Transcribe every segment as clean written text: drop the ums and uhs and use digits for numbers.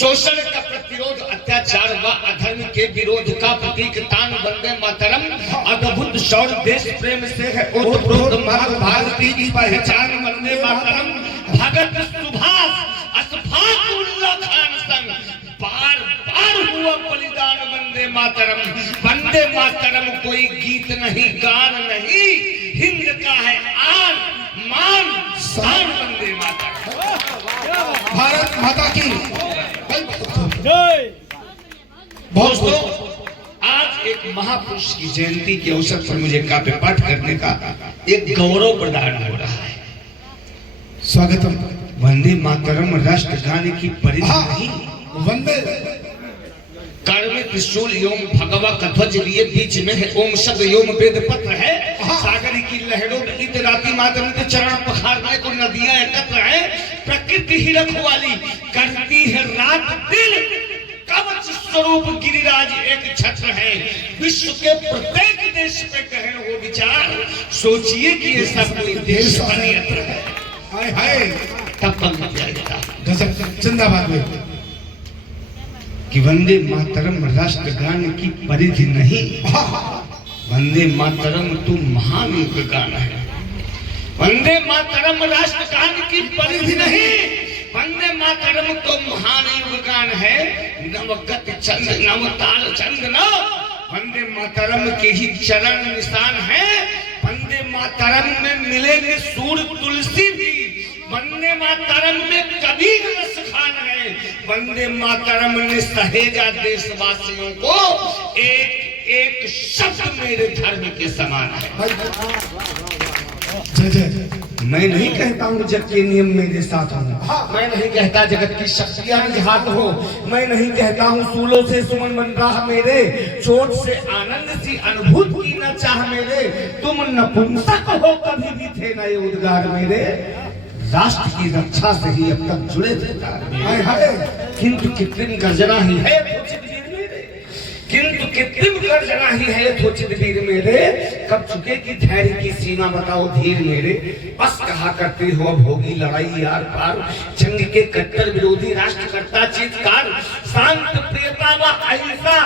शोषण का प्रतिरोध, अत्याचार व अधर्म के विरोध का प्रतीक तान वंदे मातरम। अद्भुत शौर्य देश प्रेम से है ओतप्रोत मार्ग, भारती की पहचान वंदे मातरम। भगत सुभाष अशफाक उल्लाह खान संग बार बार हुआ बलिदान वंदे मातरम। वंदे मातरम कोई गीत नहीं, गान नहीं, हिंद का है आन मान शान वंदे मातरम। भारत माता की दोस्तों, आज एक महापुरुष की जयंती के अवसर पर मुझे काव्य पाठ करने का एक गौरव प्रदान हो रहा है। स्वागतम। वंदे मातरम राष्ट्रगान की परिधि नहीं, वंदे कर्म त्रिशूल एवं भगवा का ध्वज लिए बीच में है ओम शब्द एवं वेद पत्र है। सागर की लहरों में इतराती मातरम के चरण पखारने को नदियां एकत्र है। प्रकृति ही रखवाली करती है रात दिन, कवच स्वरूप गिरिराज एक छत्र है। विश्व के प्रत्येक देश पे गहन हो विचार, सोचिए कि ये सब कोई देश अन्यत्र है। हाय हाय तब बन जाएगा गजब। जिंदाबाद में कि वंदे मातरम राष्ट्रगान की परिधि नहीं, वंदे मातरम तू महान युग गान है। वंदे मातरम राष्ट्रगान की परिधि नहीं, वंदे मातरम तो महान युग गान है। नवगत चंद नव ताल चंद न, वंदे मातरम के ही चरण निशान है। वंदे मातरम में मिलेंगे सूर तुलसी भी, वंदे मातरम में कबीर रस खान है। वंदे मातरम ने सहेजा देशवासियों को, एक एक शब्द मेरे धर्म के समान है। जय जय। मैं नहीं कहता हूँ जग के नियम मेरे साथ हो, मैं नहीं कहता जगत की शक्तियां निज हाथ हो, मैं नहीं कहता हूँ सूलों से सुमन बन रहा मेरे, चोट से आनंद सी अनुभूति की न चाह मेरे। तुम नपुंसक हो कभी भी थे न ये उद्गार मेरे, राष्ट्र की रक्षा से ही अब तक जुड़े थे हाय हाय। किंतु कृत्रिम गर्जना ही है यथोचित वीर मेरे, किंतु कृत्रिम गर्जना ही है यथोचित वीर मेरे। कब चुकेगी धैर्य की सीमा बताओ धीर मेरे। बस कहा करते हो अब होगी लड़ाई यार पार, जंग के कट्टर विरोधी राष्ट्रकर्ता चीत्कार। शांत प्रियता व अहिंसा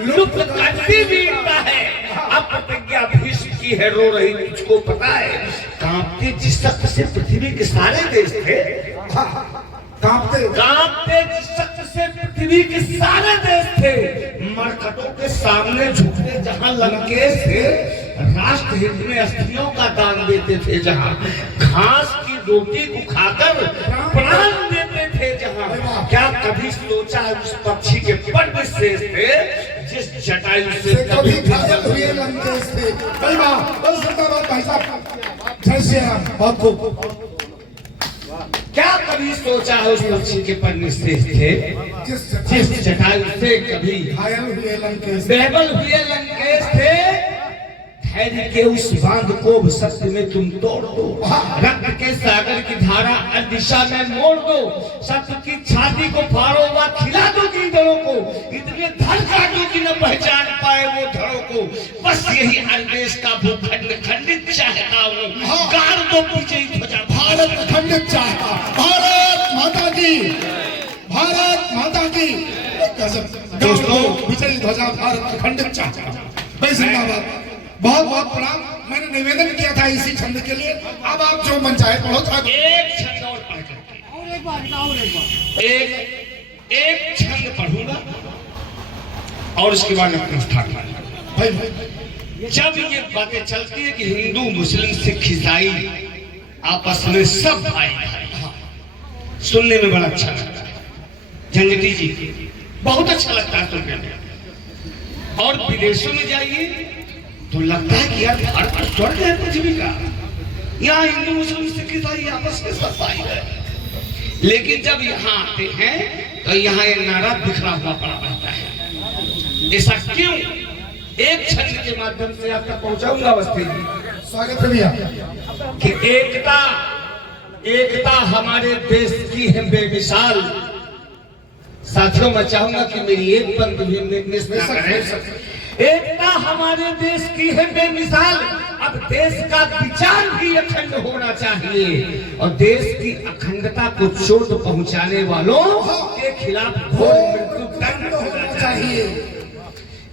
लुप्त करती वीरता है, अब प्रतिज्ञा भीष्म की है रो रही तुझको पता है। कांपते जिस शक्त से पृथ्वी के सारे देश थे, कांपते कांपते जिस शक्त से पृथ्वी के सारे देश थे, मरकटों के सामने झुकते जहां लंकेश थे, राष्ट्र हित में अस्थियों का दान देते थे जहां, घास की रोटी को खाकर प्राण देते थे जहां। क्या कभी सोचा उस पक्षी के पर शेष थे जिस जटायु से कभी घायल हुए लंकेश थे। भाई वाह, बस जिंदाबाद भाई साहब। जय श्री राम। बहुत खूब। क्या कभी सोचा है उस पक्षी के पर शेष थे जिस जटायु से कभी घायल हुए लंकेश, बेबल हुए लंकेश थे। धैर्य के उस बांध को सत्य में तुम तोड़ दो, रक्त के सागर की धारा दिशा में मोड़ दो, सत्य की छाती को फाड़ो व खिला दो गीदड़ों को, इतने धड़ काटो कि न पहचान पाए वो धड़ों को। बस यही आदेश का भूखंड खंडित चाहता हूँ, गाड़ दो विजयी ध्वजा भारत खंडित चाहता। भारत माता की, भारत माता की। गजब। दोस्तों, विजयी ध्वजा भारत खंडित चाहता। भाई जिंदाबाद। बहुत बहुत प्रणाम। मैंने निवेदन किया था इसी छंद के लिए, अब आप जो मन चाहे पढ़ो। एक छंद और पढ़ करके एक छंद पढ़ूंगा और उसके बाद अपना स्थान मानूंगा। भाई जब ये बातें चलती है कि हिंदू मुस्लिम सिख ईसाई आपस में सब भाई भाई, सुनने में बड़ा अच्छा लगता है। जंगटी जी बहुत अच्छा लगता है सुनने में। और विदेशों में जाइए तो लगता है कि यार भारत का स्वर्ग है पृथ्वी का, यहाँ हिंदू मुस्लिम सिख ईसाई आपस में सब भाई है। लेकिन जब यहाँ आते हैं तो यहाँ ये नारा बिखरा हुआ पड़ा रहता है। ऐसा क्यों? एक छंद के माध्यम से आप तक पहुंचाऊंगा। अवस्थी जी स्वागत है भैया। कि एकता हमारे देश की है बेमिसाल। साथियों, मैं चाहूंगा कि मेरी एक पंक्ति भी मिस ना करें। एकता हमारे देश की है बेमिसाल, अब देश का विचार भी अखंड होना चाहिए और देश की अखंडता को चोट पहुंचाने वालों के खिलाफ घोर मृत्युदंड होना चाहिए।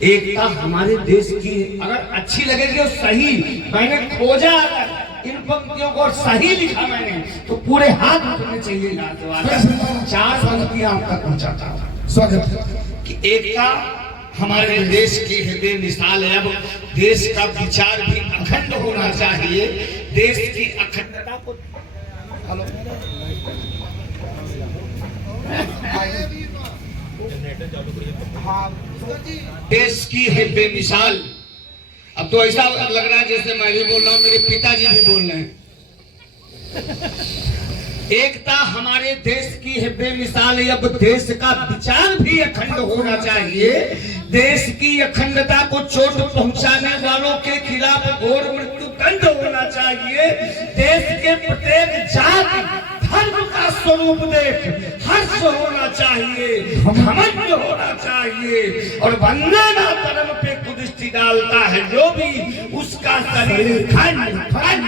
एकता हमारे देश की अगर अच्छी लगेगी और सही, मैंने खोजा इन पंक्तियों को और सही लिखा मैंने, तो पूरे हाथ उठने चाहिए। 4 पंक्तियां आप तक पहुंचाता हूं। स्वागत कि एकता हमारे देश की हृदय मिसाल है। अब देश का विचार भी अखंड होना चाहिए। देश की अखंडता को देश की है बेमिसाल। अब तो ऐसा लग रहा है जैसे मैं भी बोल रहा हूँ, मेरे पिताजी भी बोल रहे हैं। एकता हमारे देश की है बेमिसाल। अब देश का विचार भी अखंड होना चाहिए। देश की अखंडता को चोट पहुंचाने वालों के खिलाफ घोर मृत्युदंड होना चाहिए। देश के प्रत्येक जाति धर्म का स्वरूप देख हर्ष होना चाहिए, घमंड होना चाहिए और वंदे मातरम पे कुदृष्टि डालता है जो भी, उसका शरीर खंड खंड